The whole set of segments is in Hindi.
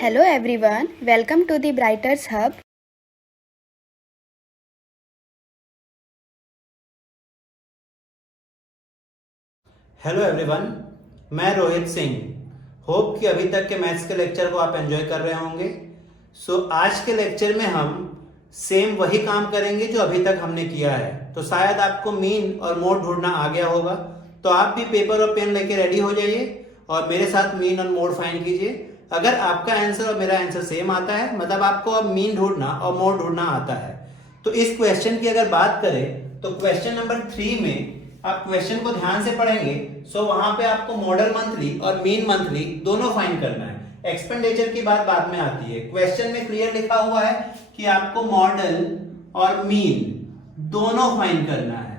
Hello everyone, welcome to the Brighters Hub. Hello everyone, मैं रोहित सिंह। होप कि अभी तक के मैथ्स के लेक्चर को आप एंजॉय कर रहे होंगे। आज के लेक्चर में हम सेम वही काम करेंगे जो अभी तक हमने किया है। तो शायद आपको मीन और मोड ढूंढना आ गया होगा, तो आप भी पेपर और पेन लेके रेडी हो जाइए और मेरे साथ मीन और मोड फाइंड कीजिए। अगर आपका आंसर और मेरा आंसर सेम आता है, मतलब आपको अब मीन ढूंढना और मोड ढूंढना आता है। तो इस क्वेश्चन की अगर बात करें तो क्वेश्चन नंबर 3 में आप क्वेश्चन को ध्यान से पढ़ेंगे। वहां पे आपको मॉडल मंथली और मीन मंथली दोनों फाइंड करना है। एक्सपेंडिचर की बात बाद में आती है। क्वेश्चन में क्लियर लिखा हुआ है कि आपको मॉडल और मीन दोनों फाइंड करना है।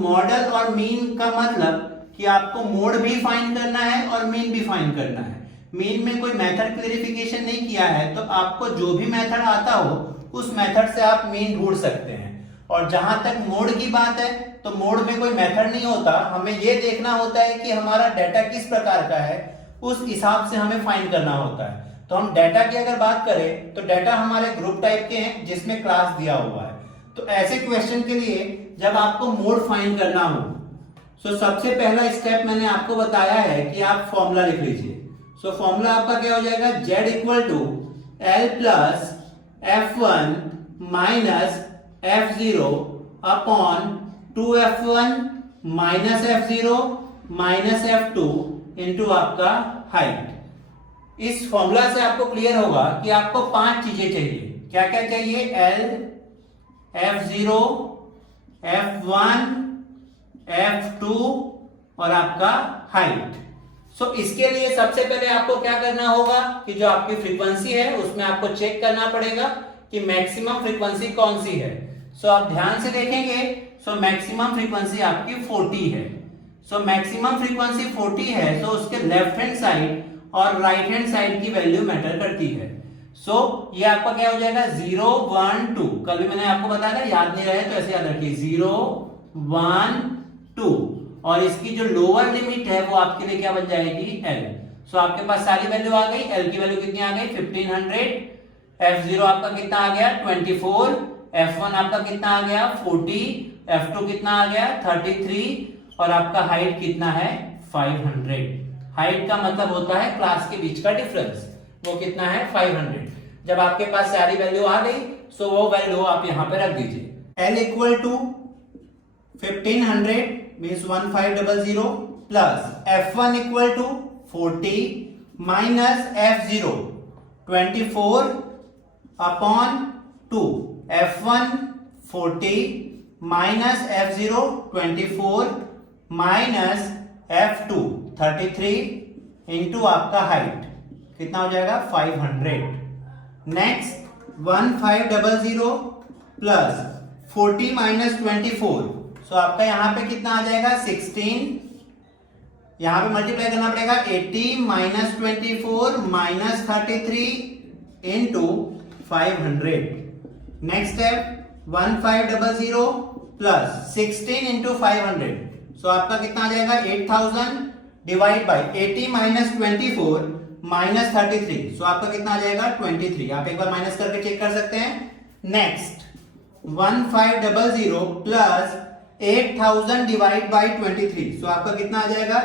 मॉडल और मीन का मतलब कि आपको मोड भी फाइंड करना है और मीन भी फाइंड करना है। मीन में कोई मेथड क्लेरिफिकेशन नहीं किया है, तो आपको जो भी मेथड आता हो उस मेथड से आप मीन ढूंढ सकते हैं। और जहां तक मोड की बात है, तो मोड में कोई मेथड नहीं होता, हमें यह देखना होता है कि हमारा डाटा किस प्रकार का है, उस हिसाब से हमें फाइंड करना होता है। तो हम डाटा की अगर बात करें तो डाटा हमारे ग्रुप टाइप के हैं जिसमें क्लास दिया हुआ है। तो ऐसे क्वेश्चन के लिए जब आपको मोड फाइंड करना हो, सबसे पहला स्टेप मैंने आपको बताया है कि आप फॉर्मूला लिख लीजिए। फॉर्मूला आपका क्या हो जाएगा, z equal to L plus f1 minus f0 upon 2f1 minus f0 minus f2 into आपका हाइट। इस फॉर्मूला से आपको क्लियर होगा कि आपको 5 चीजें चाहिए। क्या क्या चाहिए, L, f0, f1, f2 और आपका हाइट। इसके लिए सबसे पहले आपको क्या करना होगा कि जो आपकी फ्रीक्वेंसी है उसमें आपको चेक करना पड़ेगा कि मैक्सिमम फ्रीक्वेंसी कौन सी है। आप ध्यान से देखेंगे, मैक्सिमम फ्रीक्वेंसी आपकी 40 है। मैक्सिमम फ्रीक्वेंसी 40 है, उसके लेफ्ट हैंड साइड और राइट हैंड साइड की वैल्यू मैटर करती है। ये आपका क्या हो जाएगा, 0, 1, 2। कल भी मैंने आपको बताया था, याद नहीं रहे तो ऐसे याद रखिए, 0, 1, 2। और इसकी जो लोअर लिमिट है वो आपके लिए क्या बन जाएगी, L। आपके पास सारी वैल्यू आ गई। L की वैल्यू कितनी आ गई, 1500। f0 आपका कितना आ गया, 24। f1 आपका कितना आ गया, 40। f2 कितना आ गया, 33। और आपका हाइट कितना है, 500। हाइट का मतलब होता है क्लास के बीच का डिफरेंस, वो कितना है, 500। जब आपके पास सारी वैल्यू आ गई, वो वैल्यू आप यहां पे रख दीजिए। L equal to 1500 means 1500 plus f1 equal to 40 minus f0 24 upon 2। f1 40 minus f0 24 minus f2 33 into आपका हाइट कितना हो जाएगा, 500। नेक्स्ट 1500 plus 40 minus 24, आपका यहां पे कितना आ जाएगा, 16। यहां पे मल्टीप्लाई करना पड़ेगा, 80 minus 24 minus 33 into 500। Next step 1500 plus 16 into 500, आपका कितना आ जाएगा, 8000 डिवाइड बाई 80 माइनस 24 माइनस 33, आपका कितना आ जाएगा, 23। आप एक बार माइनस करके चेक कर सकते हैं। नेक्स्ट 1500 प्लस 8000 डिवाइड बाई 23, आपका कितना आ जाएगा,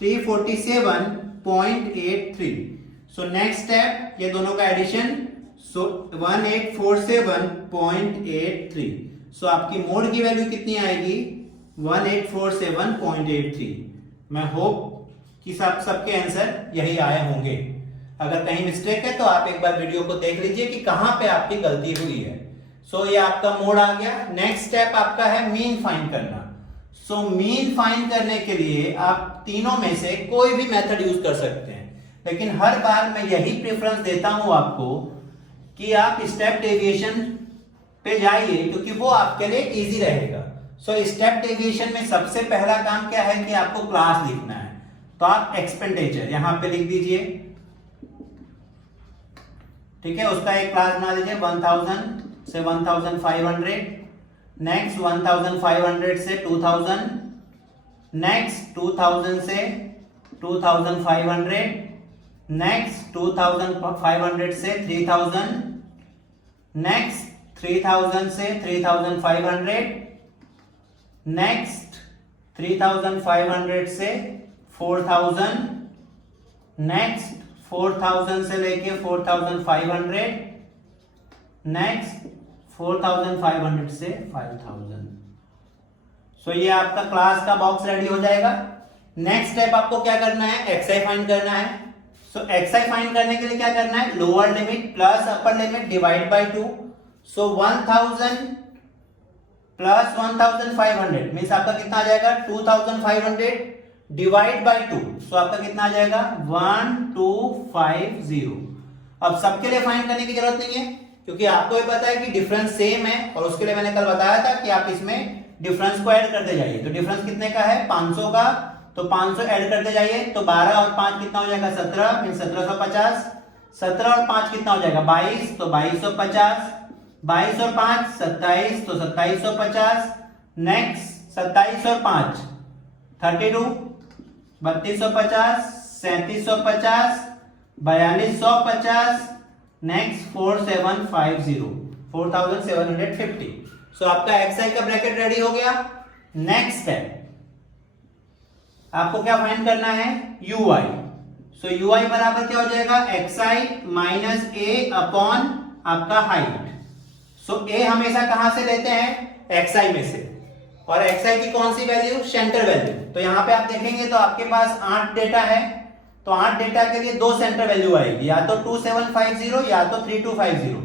347.83। नेक्स्ट स्टेप ये दोनों का एडिशन, 1847.83। आपकी मोड की वैल्यू कितनी आएगी, 1847.83। मैं होप कि सबके आंसर यही आए होंगे। अगर कहीं मिस्टेक है तो आप एक बार वीडियो को देख लीजिए कि कहां पे आपकी गलती हुई है। ये आपका मोड आ गया। नेक्स्ट स्टेप आपका है मीन फाइंड करना। मीन फाइंड करने के लिए आप तीनों में से कोई भी मेथड यूज कर सकते हैं, लेकिन हर बार मैं यही प्रेफरेंस देता हूं आपको कि आप स्टेप डेविएशन पे जाइए, क्योंकि वो आपके लिए इजी रहेगा। स्टेप डेविएशन में सबसे पहला काम क्या है कि आपको क्लास लिखना है। तो आप एक्सपेंडिचर यहां पे लिख दीजिए, ठीक है। उसका एक क्लास बना दीजिए, 1000 से 1500। नेक्स्ट 1500 से 2000, नेक्स्ट 2000 से 2500, नेक्स्ट 2500 से 3000, नेक्स्ट 3000 से 3500, नेक्स्ट 3500 से 4000, नेक्स्ट 4000 से लेके 4500, नेक्स्ट 4500 से 5000। सो ये आपका क्लास का बॉक्स रेडी हो जाएगा। नेक्स्ट स्टेप आपको क्या करना है, एक्सआई फाइंड करना है। सो एक्सआई फाइंड करने के लिए क्या करना है, lower limit plus upper limit divide by 2। So 1000 plus 1500 means आपका कितना आ जाएगा 2500 डिवाइड बाय 2। सो आपका कितना आ जाएगा 1250। अब सबके लिए फाइंड करने की जरूरत नहीं है, क्योंकि आपको भी पता है कि डिफरेंस सेम है, और उसके लिए मैंने कल बताया था कि आप इसमें डिफरेंस को ऐड करते जाइए। तो डिफरेंस कितने का है 500 का, तो 500 ऐड करते जाइए। तो 12 और 5 कितना हो जाएगा 17 मीन 1750। 17 और 5 कितना हो जाएगा 22, तो 2250। 22 और 5 27, तो 2750। नेक्स्ट 27 और 5 32, 3250, 3750, 4250। नेक्स्ट 4750, 4750। सो आपका एक्सआई का ब्रैकेट रेडी हो गया। नेक्स्ट स्टेप आपको क्या फाइंड करना है, यूआई। सो यूआई बराबर क्या हो जाएगा एक्सआई माइनस ए अपॉन आपका हाइट। सो ए हमेशा कहां से लेते हैं, एक्सआई में से, और एक्सआई की कौन सी वैल्यू, सेंटर वैल्यू। तो यहां पे आप देखेंगे तो आपके पास 8 डेटा है, तो 8 डेटा के लिए 2 सेंटर वैल्यू आएगी, या तो 2750 या तो 3250।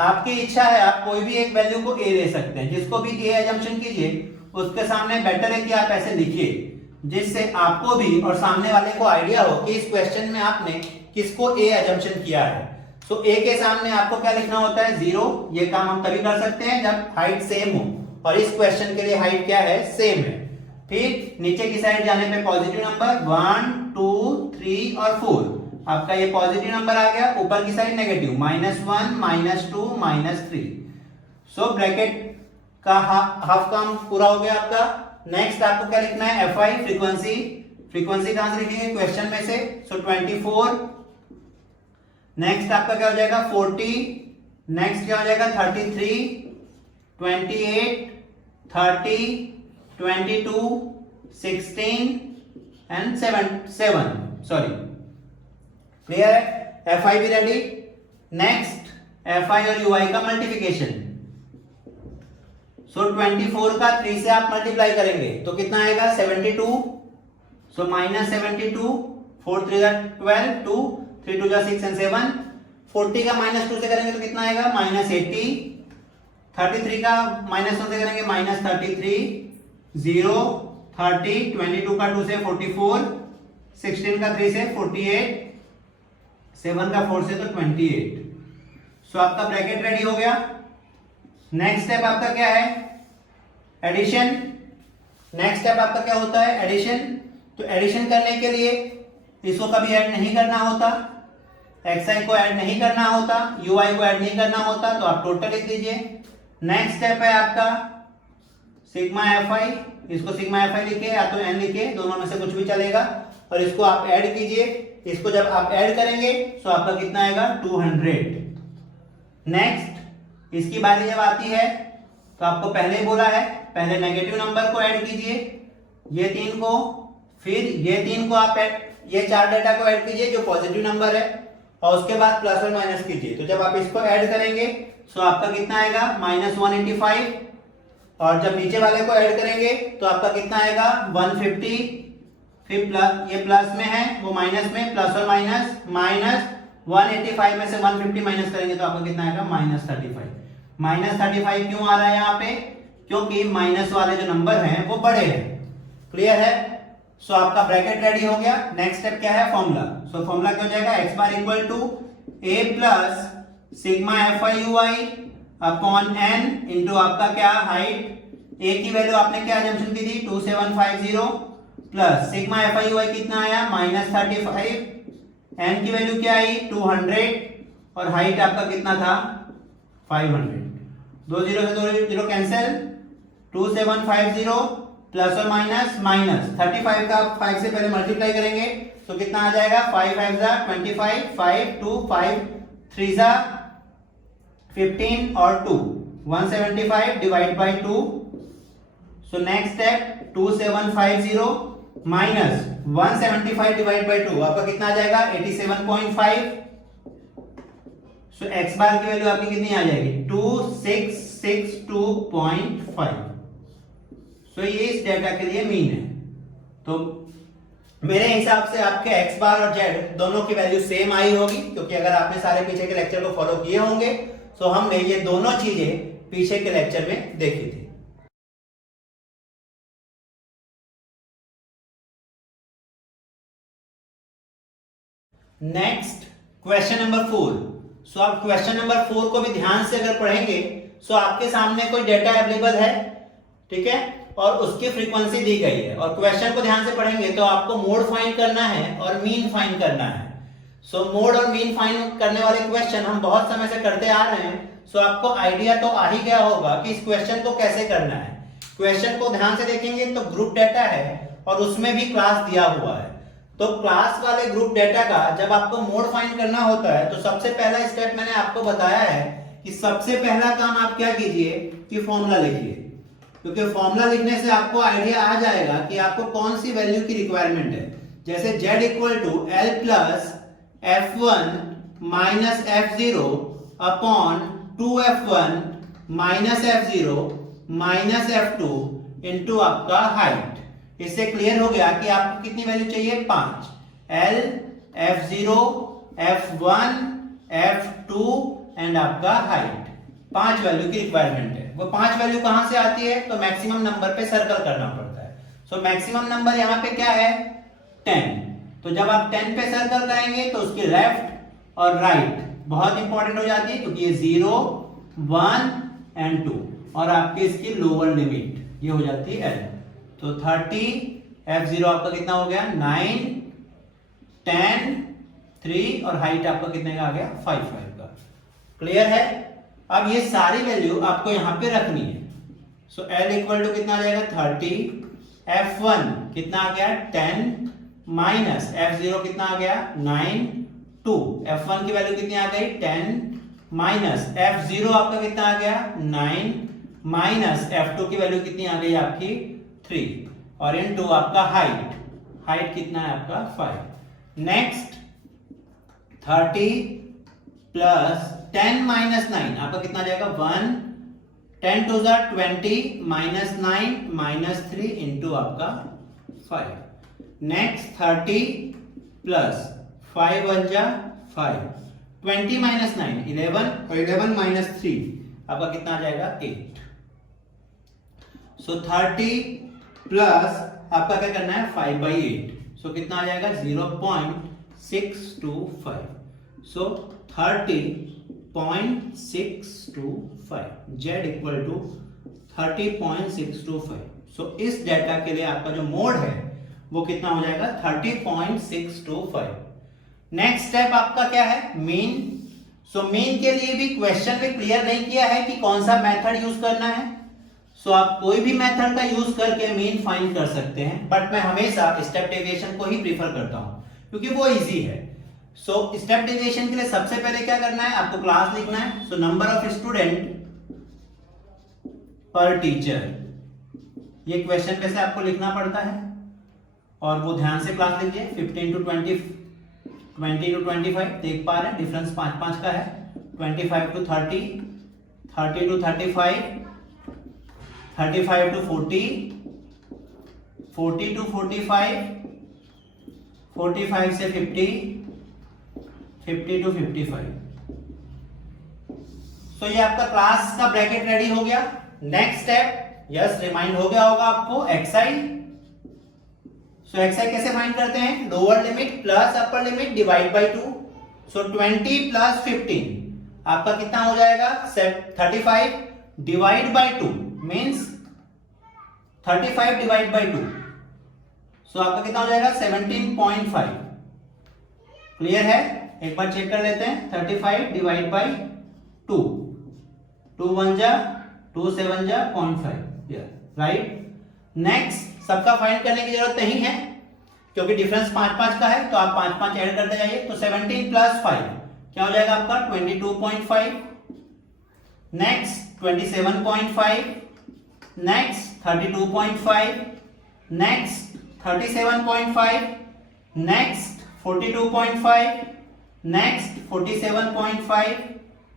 आपकी इच्छा है, आप कोई भी एक वैल्यू को ए ले सकते हैं। जिसको भी ए अजम्पशन कीजिए उसके सामने बेटर है कि आप ऐसे लिखिए, जिससे आपको भी और सामने वाले को आइडिया हो कि इस क्वेश्चन में आपने किसको ए अजम्पशन किया है। सो ए के सामने आपको क्या लिखना होता है 0। ये काम हम तभी कर सकते हैं जब हाइट सेम हो, और इस क्वेश्चन के लिए हाइट क्या है, सेम है। फिर नीचे की साइड जाने पे पॉजिटिव नंबर 1 2 3 और 4, आपका ये पॉजिटिव नंबर आ गया। ऊपर की साइड नेगेटिव -1 -2 -3। सो ब्रैकेट का हाफ काम पूरा हो गया आपका। नेक्स्ट आपको क्या लिखना है, एफ आई फ्रीक्वेंसी। फ्रीक्वेंसी कहां से लिखेंगे, क्वेश्चन में से। सो 24। नेक्स्ट आपका क्या हो जाएगा 40। नेक्स्ट क्या हो जाएगा 33, 28, 30, 22, 16 एंड 7। सॉरी, क्लियर है। एफ आई भी रेडी। नेक्स्ट एफ आई और यूआई का मल्टीप्लिकेशन। सो 24 का 3 से आप मल्टीप्लाई करेंगे तो कितना आएगा 72। सो -72, 4 3 12, 2 3 2 6 and 7। 40 का -2 से करेंगे तो कितना आएगा -80। 33 का -1 से करेंगे -33, 0 30, 22 का 2 से 44, 16 का 3 से 48, 7 का 4 से तो 28। सो आपका ब्रैकेट रेडी हो गया। नेक्स्ट स्टेप आपका क्या है, एडिशन। नेक्स्ट स्टेप आपका क्या होता है, एडिशन। तो एडिशन करने के लिए इसको कभी ऐड नहीं करना होता, एक्सआई को ऐड नहीं करना होता, यूआई को ऐड नहीं करना होता, तो आप टोटल लिख दीजिए। नेक्स्ट स्टेप है आपका सिग्मा एफ आई। इसको सिग्मा एफ आई लिखे या तो एन लिखे, दोनों में से कुछ भी चलेगा, और इसको आप ऐड कीजिए। इसको जब आप ऐड करेंगे तो आपका कितना आएगा 200। नेक्स्ट इसकी बारी जब आती है तो आपको पहले ही बोला है, पहले नेगेटिव नंबर को ऐड कीजिए, ये 3 को, फिर ये 3 को आप ये 4 डेटा को ऐड कीजिए जो पॉजिटिव नंबर है, और उसके बाद प्लस और माइनस कीजिए। तो जब आप इसको ऐड करेंगे तो आपका कितना आएगा -185, और जब नीचे वाले को ऐड करेंगे तो आपका कितना आएगा 150। फिर प्लस, ये प्लस में है वो माइनस में, प्लस और माइनस, -185 में से 150 माइनस करेंगे तो आपका कितना आएगा -35। -35 क्यों आ रहा है यहाँ पे, क्योंकि माइनस वाले जो नंबर हैं वो बड़े हैं। क्लियर है। सो आपका ब्रैकेट रेडी हो गया। नेक्स्ट स्टेप क्या है, फॉर्मूला। सो फॉर्मूला क्या हो जाएगा, x bar equal to a plus sigma F I U I upon n into आपका क्या हाइट। a की वैल्यू आपने क्या अजम्पशन की थी 2750, plus sigma F I U I कितना आया -35, n की वैल्यू क्या आई 200, और हाइट आपका कितना था 500। 2 0 से 2 0 कैंसिल, 2750 प्लस और माइनस माइनस 35 का 5 से पहले मल्टीप्लाई करेंगे तो कितना आ जाएगा 5 5 जा 25 5 2 5 3 जा 15 और 2 175 divide by 2 so next step 2750 minus 175 divide by 2 आपका कितना आ जाएगा 87.5 सो x बार की वैल्यू आपकी कितनी आ जाएगी 2662.5 सो ये इस डेटा के लिए मीन है। तो मेरे हिसाब से आपके x बार और z दोनों की वैल्यू सेम आई होगी क्योंकि अगर आपने सारे पीछे के लेक्चर को फॉलो किए होंगे तो हमने ये दोनों चीजें पीछे के लेक्चर में देखी थी। Next question number 4। सो आप क्वेश्चन नंबर 4 को भी ध्यान से अगर पढ़ेंगे सो आपके सामने कोई डेटा अवेलेबल है, ठीक है, और उसकी फ्रीक्वेंसी दी गई है और क्वेश्चन को ध्यान से पढ़ेंगे तो आपको मोड फाइंड करना है और मीन फाइंड करना है। सो मोड और मीन फाइंड करने वाले क्वेश्चन हम बहुत समय से करते आ रहे हैं। सो आपको आइडिया तो आ ही गया होगा कि इस क्वेश्चन को कैसे करना है। क्वेश्चन को ध्यान से देखेंगे तो ग्रुप डेटा है और उसमें भी क्लास दिया हुआ है। तो क्लास वाले ग्रुप डेटा का जब आपको मोड फाइंड करना होता है तो सबसे पहला स्टेप मैंने आपको बताया है कि सबसे पहला काम आप क्या कीजिए कि फॉर्मूला लिखिए, क्योंकि फॉर्मूला लिखने से आपको आइडिया आ जाएगा कि आपको कौन सी वैल्यू की रिक्वायरमेंट है। जैसे z equal to L plus f1 minus f0 upon 2f1 minus f0 minus f2 into आपका हाइट। इससे क्लियर हो गया कि आपको कितनी वैल्यू चाहिए 5 L f0 f1 f2 and आपका हाइट। 5 वैल्यू की रिक्वायरमेंट है। वो 5 वैल्यू कहां से आती है तो मैक्सिमम नंबर पे सर्कल करना पड़ता है। सो मैक्सिमम नंबर यहां पे क्या है 10। तो जब आप 10 पे सर्कल करेंगे तो उसकी लेफ्ट और राइट बहुत इंपॉर्टेंट हो जाती है क्योंकि ये 0 1 एंड 2 और आपके इसकी लोअर लिमिट ये हो जाती है L। तो 30 f0 आपका कितना हो गया 9 10 3 और हाइट आपका कितने का आ गया 5 का। क्लियर है। अब ये सारी वैल्यू आपको यहां पे रखनी है। सो L इक्वल टू कितना आ जाएगा 30 f1 कितना आ गया 10 माइनस f0 कितना आ गया 9 2 f1 की वैल्यू कितनी आ गई 10 माइनस f0 आपका कितना आ गया 9 माइनस f2 की वैल्यू कितनी आ गई आपकी 3 और इनटू आपका हाइट कितना है आपका 5। नेक्स्ट 30 प्लस 10 माइनस 9 आपका कितना आ जाएगा 1 10 टू ज़ा 20 माइनस 9 माइनस 3 इंटू आपका 5। नेक्स्ट 30 प्लस 5 1 जा 5 20 माइनस 9 11 और 11 माइनस 3 आपका कितना आ जाएगा 8। सो 30 प्लस आपका क्या करना है 5/8 सो कितना आ जाएगा 0.625 सो 30.625 z इक्वल टू 30.625 सो इस डेटा के लिए आपका जो मोड है वो कितना हो जाएगा 30.625। नेक्स्ट स्टेप आपका क्या है मीन। सो मीन के लिए भी क्वेश्चन में क्लियर नहीं किया है कि कौन सा मेथड यूज करना है। सो आप कोई भी मेथड का यूज करके मीन फाइंड कर सकते हैं, बट मैं हमेशा स्टेप डेविएशन को ही प्रीफर करता हूं क्योंकि वो इजी है। सो स्टेप डेविएशन के लिए सबसे पहले क्या करना है आपको क्लास लिखना है। सो नंबर ऑफ स्टूडेंट पर टीचर ये क्वेश्चन पे से आपको लिखना पड़ता है और वो ध्यान से क्लास लीजिए 15 to 20 to 25 देख पा रहे हैं डिफरेंस 5 का है 25 to 30 30 to 35 35 to 40 40 to 45 45 से 50 50 to 55। सो ये आपका क्लास का ब्रैकेट रेडी हो गया। नेक्स्ट स्टेप यस रिमाइंड हो गया होगा आपको एक्सआई। सो एक्सआई कैसे फाइंड करते हैं lower limit plus upper limit divide by 2। So 20 plus 15 आपका कितना हो जाएगा 35 divide by 2 means 35 divide by 2 सो आपका कितना हो जाएगा 17.5। क्लियर है। एक बार चेक कर लेते हैं 35 डिवाइड बाय 2 2 1 जा 2 7 जा 0.5 राइट। नेक्स्ट सबका फाइंड करने की जरूरत नहीं है क्योंकि डिफरेंस 5-5 का है, तो आप 5-5 ऐड करते जाइए। तो 17 प्लस 5 क्या हो जाएगा आपका 22.5, next 27.5, next 32.5, next 37.5, next 42.5, next 47.5,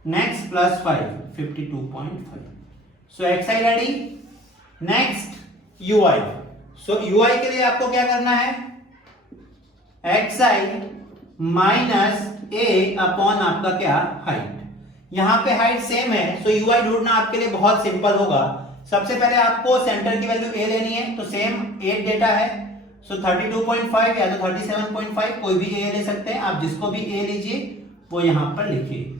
next plus 5 52.5। So X I ready. Next U I. So U I के लिए आपको क्या करना है, X I minus A upon आपका क्या हाइट। यहां पे हाइट सेम है, सो यू आई ढूंढना आपके लिए बहुत सिंपल होगा। सबसे पहले आपको सेंटर की वैल्यू ए लेनी है, तो सेम 8 डेटा है, सो 32.5 या तो 37.5 कोई भी ए ले सकते हैं आप, जिसको भी ए लीजिए वो यहां पर लिखिए।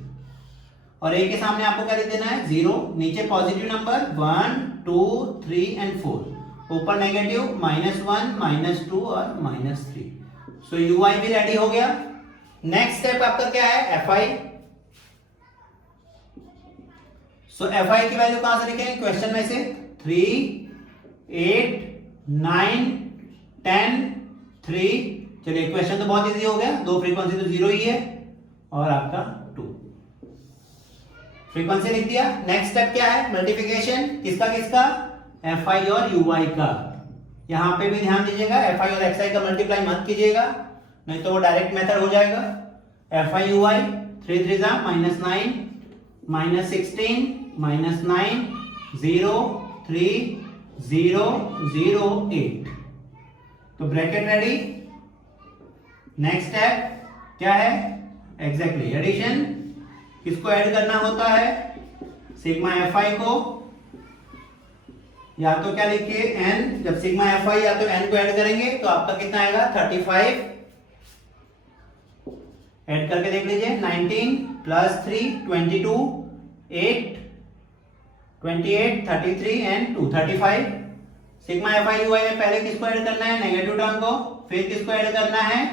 और ए के सामने आपको क्या लिख देना है 0, नीचे पॉजिटिव नंबर 1 2 3 एंड 4, ऊपर नेगेटिव -1 -2 और -3। सो यू आई भी रेडी हो गया। नेक्स्ट स्टेप आपका क्या है F I. So F I की वैल्यू कहां से लिखेंगे क्वेश्चन में से 3 8 9 10 3। चलिए क्वेश्चन तो बहुत इजी हो गया, दो फ्रीक्वेंसी तो 0 ही है और आपका 2 फ्रीक्वेंसी लिख दिया। नेक्स्ट स्टेप क्या है मल्टीप्लिकेशन, किसका किसका एफ आई और यू आई का। यहां पे भी ध्यान दीजिएगा एफ आई और एक्स आई का मल्टीप्लाई मत कीजिएगा, नहीं तो वो डायरेक्ट मेथड हो जाएगा। एफ आई यू आई 3 3 -9 -16 -9 0 3 0 0 8। तो ब्रैकेट रेडी। नेक्स्ट स्टेप क्या है एग्जैक्टली एडिशन। किसको ऐड करना होता है सिग्मा एफ आई को, या तो क्या लिखिए n, जब सिग्मा एफ आई या तो n को ऐड करेंगे तो आपका कितना आएगा 35। ऐड करके देख लीजिए 19 plus 3 22 8 28 33 and 2 35। Sigma F I U I में पहले किसको ऐड करना है नेगेटिव टर्म को, फिर किसको ऐड करना है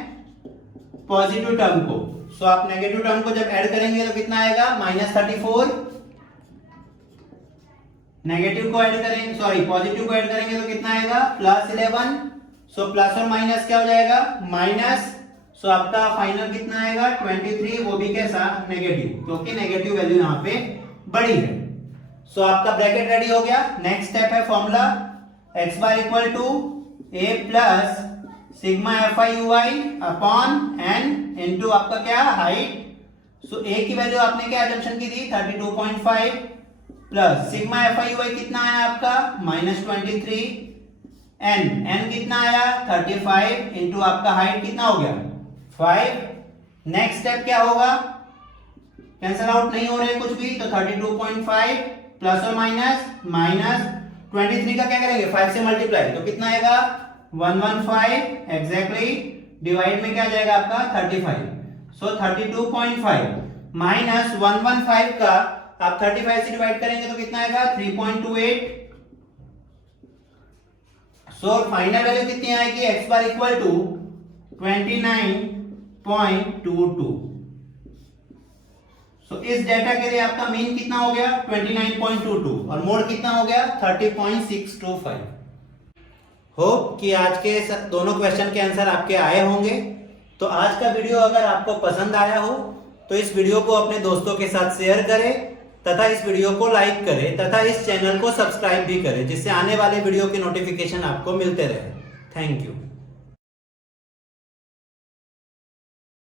पॉजिटिव टर्म को। सो आप नेगेटिव टर्म को जब ऐड करेंगे तो कितना आएगा -34। नेगेटिव को ऐड करेंगे सॉरी पॉजिटिव को ऐड करेंगे तो कितना आएगा +11। सो प्लस और माइनस क्या हो जाएगा माइनस। सो आपका फाइनल कितना आएगा 23, वो भी कैसा नेगेटिव, क्योंकि नेगेटिव वैल्यू यहाँ पे बड़ी है। सो आपका ब्रैकेट रेडी हो गया। नेक्स्ट स्टेप है formula x bar equal to a plus sigma F I U I upon n into आपका क्या हाइट। सो a की वैल्यू आपने क्या अजम्पशन की थी 32.5 plus sigma F I U I कितना आया आपका -23, n कितना आया 35 इंटू आपका हाइट कितना हो गया 5। नेक्स्ट स्टेप क्या होगा, कैंसल आउट नहीं हो रहे कुछ भी, तो 32.5 प्लस और माइनस 23 का क्या करेंगे 5 से मल्टीप्लाई, तो कितना आएगा 115 एग्जैक्टली। डिवाइड में क्या जाएगा आपका 35। सो 32.5 माइनस 115 का आप 35 से डिवाइड करेंगे तो कितना आएगा 3.28। सो फाइनल वैल्यू कितनी आएगी x बार इक्वल टू 29.22। सो इस डेटा के लिए आपका मीन कितना हो गया 29.22 और मोड कितना हो गया 30.625। होप कि आज के दोनों क्वेश्चन के आंसर आपके आए होंगे। तो आज का वीडियो अगर आपको पसंद आया हो तो इस वीडियो को अपने दोस्तों के साथ शेयर करें तथा इस वीडियो को लाइक करें तथा इस चैनल को सब्सक्राइब भी करें, जिससे आने वाले वीडियो के नोटिफिकेशन आपको मिलते रहे। Thank you.